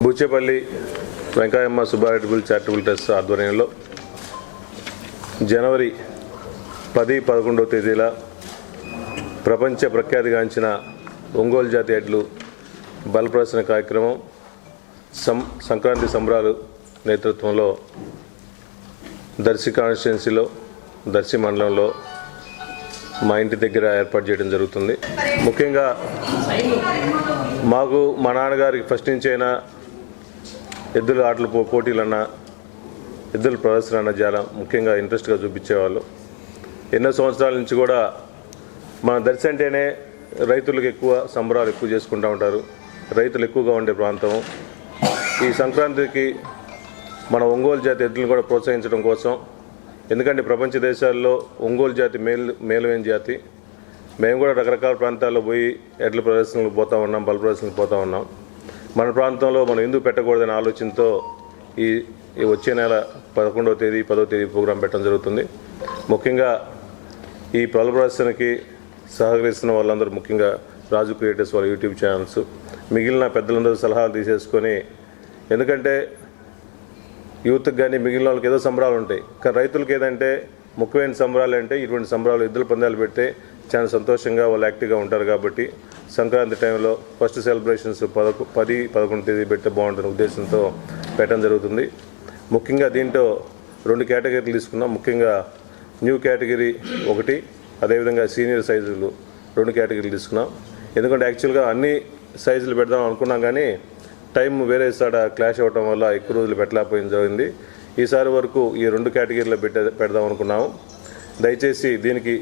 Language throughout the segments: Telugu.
బుచ్చేపల్లి వెంకయ్యమ్మ సుబ్బారెడ్డిబుల్ చారిటబుల్ ట్రస్ట్ ఆధ్వర్యంలో జనవరి పది పదకొండవ తేదీల ప్రపంచ ప్రఖ్యాతిగాంచిన ఒంగోలు జాతి ఎడ్లు బలప్రదర్శన కార్యక్రమం సం సంక్రాంతి సంబరాలు నేతృత్వంలో దర్శి కాన్స్టిట్యున్సీలో దర్శి మండలంలో మా ఇంటి దగ్గర ఏర్పాటు చేయడం జరుగుతుంది. ముఖ్యంగా మాకు మా నాన్నగారికి ఫస్ట్ నుంచి అయినా ఎద్దుల ఆటలు పో పోటీలన్నా ఎద్దుల ప్రదర్శన అన్న చాలా ముఖ్యంగా ఇంట్రెస్ట్గా చూపించేవాళ్ళు. ఎన్నో సంవత్సరాల నుంచి కూడా మన దర్శి అంటేనే రైతులకు ఎక్కువ సంబరాలు ఎక్కువ చేసుకుంటూ ఉంటారు. రైతులు ఎక్కువగా ఉండే ప్రాంతం. ఈ సంక్రాంతికి మన ఒంగోలు జాతి ఎద్దులను కూడా ప్రోత్సహించడం కోసం ఎందుకంటే ప్రపంచ దేశాల్లో ఒంగోలు జాతి మేలు మేలువైన జాతి. మేము కూడా రకరకాల ప్రాంతాల్లో పోయి ఎడ్ల ప్రదర్శనలకు పోతా ఉన్నాం బల ప్రదర్శనలకు పోతా ఉన్నాం. మన ప్రాంతంలో మనం ఎందుకు పెట్టకూడదనే ఆలోచనతో ఈ ఈ వచ్చే నెల పదకొండవ తేదీ పదవ తేదీ ప్రోగ్రాం పెట్టడం జరుగుతుంది. ముఖ్యంగా ఈ బల ప్రదర్శనకి సహకరిస్తున్న వాళ్ళందరూ ముఖ్యంగా రాజు క్రియేటర్స్ వాళ్ళ యూట్యూబ్ ఛానల్స్ మిగిలిన పెద్దలందరూ సలహాలు తీసేసుకొని ఎందుకంటే యూత్కి కానీ మిగిలిన వాళ్ళకి ఏదో సంబరాలు ఉంటాయి. కానీ రైతులకి ఏదంటే ముఖ్యమైన సంబరాలు అంటే ఇటువంటి సంబరాలు ఎద్దుల పందాలు పెడితే చాలా సంతోషంగా వాళ్ళు యాక్టివ్గా ఉంటారు కాబట్టి సంక్రాంతి టైంలో ఫస్ట్ సెలబ్రేషన్స్ పదకొ పది పదకొండు తేదీ పెడితే బాగుంటుంది ఉద్దేశంతో పెట్టడం జరుగుతుంది. ముఖ్యంగా దీంట్లో రెండు కేటగిరీలు తీసుకున్నాం. ముఖ్యంగా న్యూ కేటగిరీ ఒకటి అదేవిధంగా సీనియర్ సైజులు రెండు కేటగిరీలు తీసుకున్నాం. ఎందుకంటే యాక్చువల్గా అన్ని సైజులు పెడదాం అనుకున్నాం కానీ టైం వేరే సాడ క్లాష్ అవ్వటం వల్ల ఎక్కువ రోజులు పెట్టలేకపోయింది జరిగింది. ఈసారి వరకు ఈ రెండు కేటగిరీలో పెట్టే పెడదాం అనుకున్నాము. దయచేసి దీనికి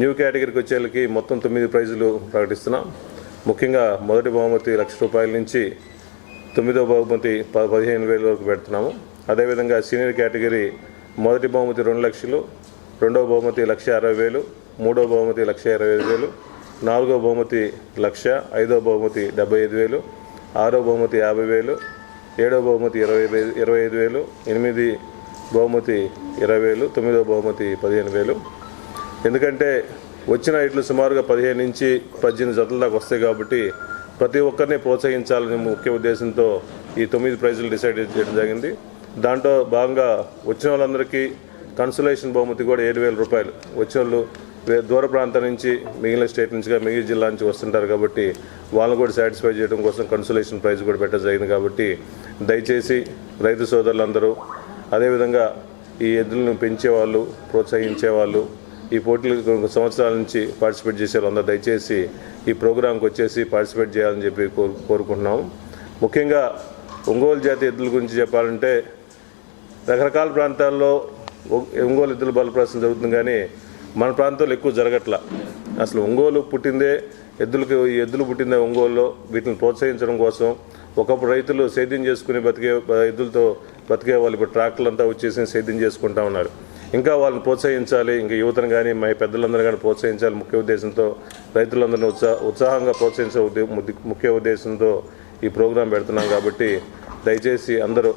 న్యూ కేటగిరీకి వచ్చేళ్ళకి మొత్తం తొమ్మిది ప్రైజులు ప్రకటిస్తున్నాం. ముఖ్యంగా మొదటి బహుమతి లక్ష రూపాయల నుంచి తొమ్మిదో బహుమతి ప పదిహేను వేల వరకు పెడుతున్నాము. అదేవిధంగా సీనియర్ కేటగిరీ మొదటి బహుమతి రెండు లక్షలు రెండవ బహుమతి లక్ష అరవై వేలు మూడో బహుమతి లక్ష ఇరవై ఐదు వేలు నాలుగో బహుమతి లక్ష ఐదో బహుమతి డెబ్బై ఐదు వేలు ఆరో బహుమతి యాభై వేలు ఏడో బహుమతి ఇరవై ఇరవై ఐదు వేలు ఎనిమిది బహుమతి ఇరవై వేలు తొమ్మిదో బహుమతి పదిహేను వేలు. ఎందుకంటే వచ్చిన ఇట్లు సుమారుగా పదిహేను నుంచి పద్దెనిమిది జతల దాకా వస్తాయి కాబట్టి ప్రతి ఒక్కరిని ప్రోత్సహించాలని ముఖ్య ఉద్దేశంతో ఈ తొమ్మిది ప్రైజులు డిసైడ్ చేయడం జరిగింది. దాంట్లో భాగంగా వచ్చిన వాళ్ళందరికీ కన్సులేషన్ బహుమతి కూడా ఏడు వేల రూపాయలు. వచ్చిన వాళ్ళు దూర ప్రాంతం నుంచి మిగిలిన స్టేట్ నుంచి మిగిలిన జిల్లా నుంచి వస్తుంటారు కాబట్టి వాళ్ళని కూడా సాటిస్ఫై చేయడం కోసం కన్సులేషన్ ప్రైజ్ కూడా పెట్టడం జరిగింది కాబట్టి దయచేసి రైతు సోదరులందరూ అదేవిధంగా ఈ ఎద్దులను పెంచేవాళ్ళు ప్రోత్సహించేవాళ్ళు ఈ పోటీలు కొన్ని సంవత్సరాల నుంచి పార్టిసిపేట్ చేసే వాళ్ళందరూ దయచేసి ఈ ప్రోగ్రాంకి వచ్చేసి పార్టిసిపేట్ చేయాలని చెప్పి కోరుకుంటున్నాము ముఖ్యంగా ఒంగోలు జాతి ఎద్దుల గురించి చెప్పాలంటే రకరకాల ప్రాంతాల్లో ఒంగోలు ఎద్దుల బలప్రదర్శన జరుగుతుంది కానీ మన ప్రాంతంలో ఎక్కువ జరగట్ల. అసలు ఒంగోలు పుట్టిందే ఎద్దులకు ఈ ఎద్దులు పుట్టిందే ఒంగోలులో వీటిని ప్రోత్సహించడం కోసం. ఒకప్పుడు రైతులు సేద్యం చేసుకుని బతికే ఎద్దులతో బతికే వాళ్ళు ఇప్పుడు ట్రాక్టర్లు అంతా వచ్చేసి సేద్యం చేసుకుంటా ఉన్నారు. ఇంకా వాళ్ళని ప్రోత్సహించాలి ఇంకా యువతను కానీ మా పెద్దలందరూ కానీ ప్రోత్సహించాలి ముఖ్య ఉద్దేశంతో రైతులందరినీ ఉత్సాహ ఉత్సాహంగా ప్రోత్సహించే ఉద్దే ముఖ్య ఉద్దేశంతో ఈ ప్రోగ్రాం పెడుతున్నాం కాబట్టి దయచేసి అందరూ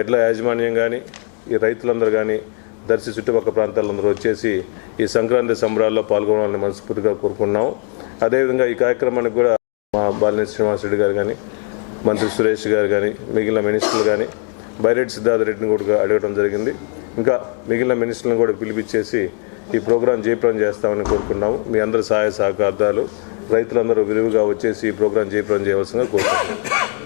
ఎడ్ల యాజమాన్యం కానీ ఈ రైతులందరూ కానీ దర్శి చుట్టుపక్కల ప్రాంతాలందరూ వచ్చేసి ఈ సంక్రాంతి సంబరాల్లో పాల్గొనాలని మనస్ఫూర్తిగా కోరుకున్నాం అదేవిధంగా ఈ కార్యక్రమానికి కూడా మా బాలినేని శ్రీనివాసరెడ్డి గారు కానీ మంత్రి సురేష్ గారు కానీ మిగిలిన మినిస్టర్లు కానీ బైరెడ్డి సిద్ధార్థ రెడ్డిని కూడా అడగడం జరిగింది. ఇంకా మిగిలిన మినిస్టర్లను కూడా పిలిపించేసి ఈ ప్రోగ్రాం జయప్రం చేస్తామని కోరుకున్నాము. మీ అందరి సహాయ సహకారాలు రైతులందరూ విరివిగా వచ్చేసి ఈ ప్రోగ్రాం జయప్రం చేయవలసిందిగా కోరుకుంటున్నాము.